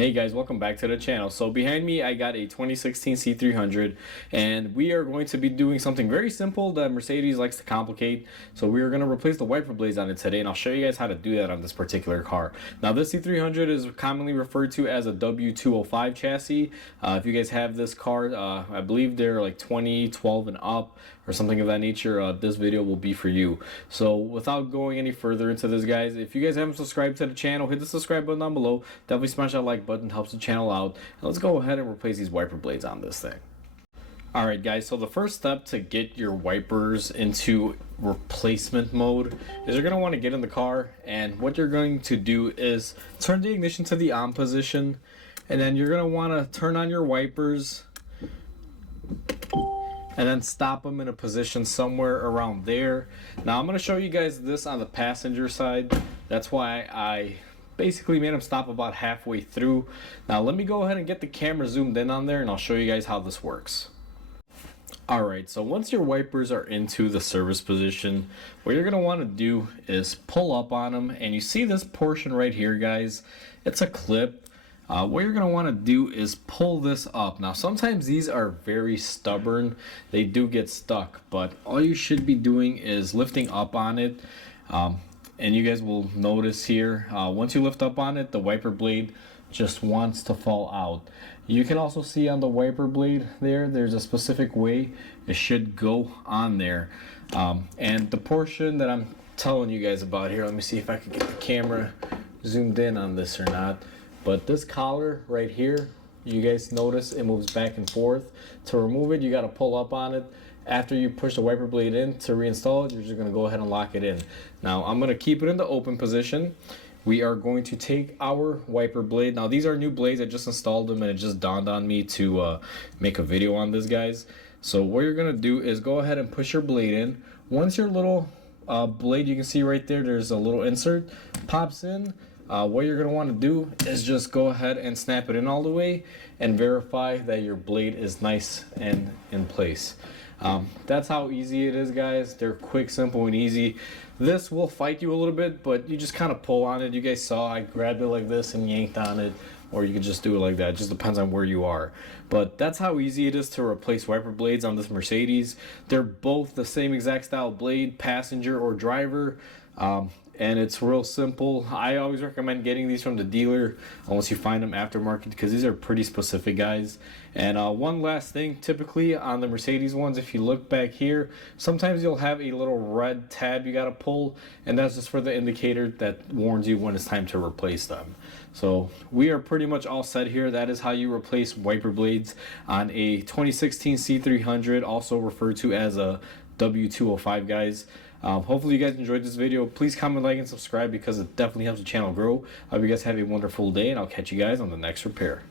Hey guys, welcome back to the channel. So behind me I got a 2016 C300 and we are going to be doing something very simple that Mercedes likes to complicate. So we are going to replace the wiper blades on it today, and I'll show you guys how to do that on this particular car. Now this C300 is commonly referred to as a W205 chassis. If you guys have this car, I believe they're like 2012 and up or something of that nature, this video will be for you. So without going any further into this, guys, if you guys haven't subscribed to the channel, hit the subscribe button down below. Definitely smash that like button, helps the channel out. And let's go ahead and replace these wiper blades on this thing. Alright guys, so the first step to get your wipers into replacement mode is you're going to want to get in the car, and what you're going to do is turn the ignition to the on position, and then you're going to want to turn on your wipers and then stop them in a position somewhere around there. Now I'm going to show you guys this on the passenger side. That's why I basically made them stop about halfway through. Now let me go ahead and get the camera zoomed in on there and I'll show you guys how this works. Alright, so once your wipers are into the service position, what you're going to want to do is pull up on them, and you see this portion right here, guys, it's a clip. What you're going to want to do is pull this up. Now sometimes these are very stubborn, they do get stuck, but all you should be doing is lifting up on it, and you guys will notice here, once you lift up on it, the wiper blade just wants to fall out. You can also see on the wiper blade there's a specific way it should go on there, and the portion that I'm telling you guys about here, let me see if I can get the camera zoomed in on this or not. But this collar right here, you guys notice it moves back and forth. To remove it, you got to pull up on it. After you push the wiper blade in to reinstall it, you're just going to go ahead and lock it in. Now I'm going to keep it in the open position. We are going to take our wiper blade. Now these are new blades, I just installed them and it just dawned on me to make a video on this, guys. So what you're going to do is go ahead and push your blade in. Once your little blade, you can see right there, there's a little insert, pops in. What you're going to want to do is just go ahead and snap it in all the way and verify that your blade is nice and in place. That's how easy it is, guys. They're quick, simple, and easy. This will fight you a little bit, but you just kind of pull on it. You guys saw I grabbed it like this and yanked on it, or you can just do it like that. It just depends on where you are. But that's how easy it is to replace wiper blades on this Mercedes. They're both the same exact style blade, passenger or driver. And it's real simple. I always recommend getting these from the dealer unless you find them aftermarket, because these are pretty specific, guys. And one last thing, typically on the Mercedes ones, if you look back here, sometimes you'll have a little red tab you gotta pull, and that's just for the indicator that warns you when it's time to replace them. So we are pretty much all set here. That is how you replace wiper blades on a 2016 C300, also referred to as a W205, guys. Hopefully you guys enjoyed this video. Please comment, like, and subscribe, because it definitely helps the channel grow. I hope you guys have a wonderful day, and I'll catch you guys on the next repair.